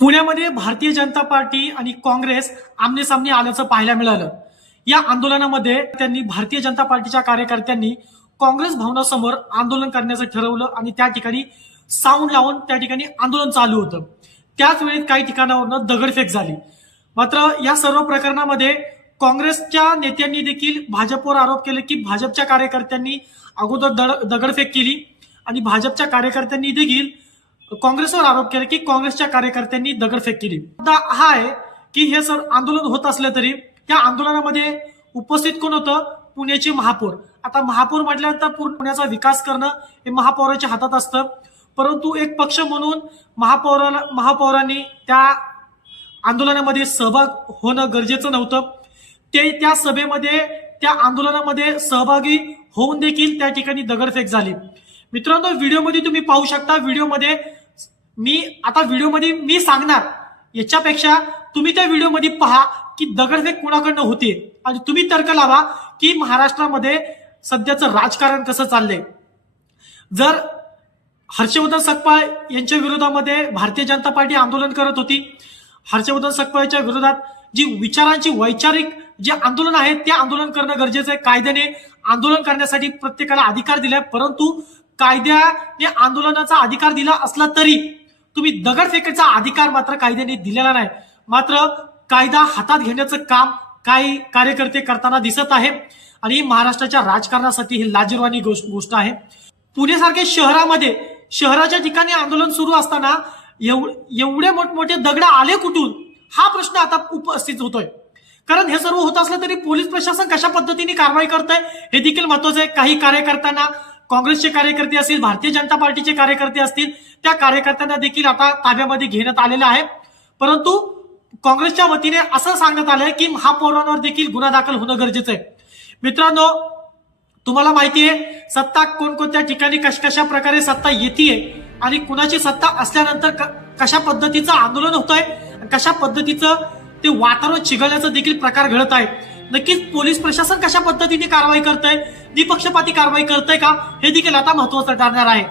पुण्यामध्ये भारतीय जनता पार्टी आणि काँग्रेस आमने सामने आल्याचं पाहायला मिळालं। या आंदोलनामध्ये त्यांनी भारतीय जनता पार्टीच्या कार्यकर्त्यांनी काँग्रेस भवनासमोर आंदोलन करण्याचं ठरवलं आणि त्या ठिकाणी साऊंड लावून त्या ठिकाणी आंदोलन चालू होतं। त्याच वेळी काही ठिकाणावरून दगडफेक झाली। मात्र या सर्व प्रकरणामध्ये काँग्रेसच्या नेत्यांनी देखील भाजपवर आरोप केले की भाजपच्या कार्यकर्त्यांनी अगोदर दगडफेक केली आणि भाजपच्या कार्यकर्त्यांनी देखील काँग्रेसवर आरोप केले की काँग्रेसच्या कार्यकर्त्यांनी दगडफेक केली। मुद्दा हा आहे की हे सर्व आंदोलन होत असलं तरी त्या आंदोलनामध्ये उपस्थित कोण होतं? पुण्याचे महापौर। आता महापौर म्हटल्यानंतर पुण्याचा विकास करणं हे महापौराच्या हातात असतं, परंतु एक पक्ष म्हणून महापौरांनी त्या आंदोलनामध्ये सहभाग होणं गरजेचं नव्हतं। ते त्या सभेमध्ये त्या आंदोलनामध्ये सहभागी होऊन देखील त्या ठिकाणी दगडफेक झाली। मित्रांनो, व्हिडिओमध्ये तुम्ही पाहू शकता। व्हिडिओमध्ये मी सांगणार याच्यापेक्षा तुम्ही त्या व्हिडिओमध्ये पहा की दगडफेक कोणाकडनं होते आणि तुम्ही तर्क लावा की महाराष्ट्रामध्ये सध्याचं राजकारण कसं चाललंय। जर हर्षवर्धन सकपाळ यांच्या विरोधामध्ये भारतीय जनता पार्टी आंदोलन करत होती, हर्षवर्धन सकपाळच्या विरोधात जी विचारांची वैचारिक जे आंदोलन आहे ते आंदोलन करणं गरजेचं आहे। कायद्याने आंदोलन करण्यासाठी प्रत्येकाला अधिकार दिलाय, परंतु कायद्याने आंदोलनाचा अधिकार दिला असला तरी तुम्ही दगडफेकीचा अधिकार मात्र कायद्याने दिलेला नाही। मात्र कायदा हातात घेण्याचं काम काही कार्यकर्ते करताना दिसत आहे आणि महाराष्ट्राच्या राजकारणासाठी ही लाजिरवाणी गोष्ट आहे। पुण्यासारख्या शहराच्या ठिकाणी आंदोलन सुरू असताना एवढे मोठमोठे दगड आले कुठून हा प्रश्न आता उपस्थित होतोय। कारण हे सर्व होत असलं तरी पोलीस प्रशासन कशा पद्धतीने कारवाई करतंय हे देखील महत्वाचं आहे। काही कार्यकर्त्यांना, काँग्रेसचे कार्यकर्ते असतील, भारतीय जनता पार्टीचे कार्यकर्ते असतील, त्या कार्यकर्त्यांना देखील आता ताब्यामध्ये घेण्यात आलेलं आहे। परंतु काँग्रेसच्या वतीने असं सांगण्यात आलंय की महापौरांवर देखील गुन्हा दाखल होणं गरजेचं आहे। मित्रांनो, तुम्हाला माहिती आहे सत्ता कोणकोणत्या ठिकाणी कशा प्रकारे सत्ता येते आणि कुणाची सत्ता असल्यानंतर कशा पद्धतीचं आंदोलन होत आहे, कशा पद्धतीचं ते वातावरण चिघळण्याचा देखील प्रकार घडत आहे। नक्कीच पोलीस प्रशासन कशा पद्धतीने कारवाई करतंय, निपक्षपाती कारवाई करतंय का हे देखील आता महत्वाचं ठरणार आहे।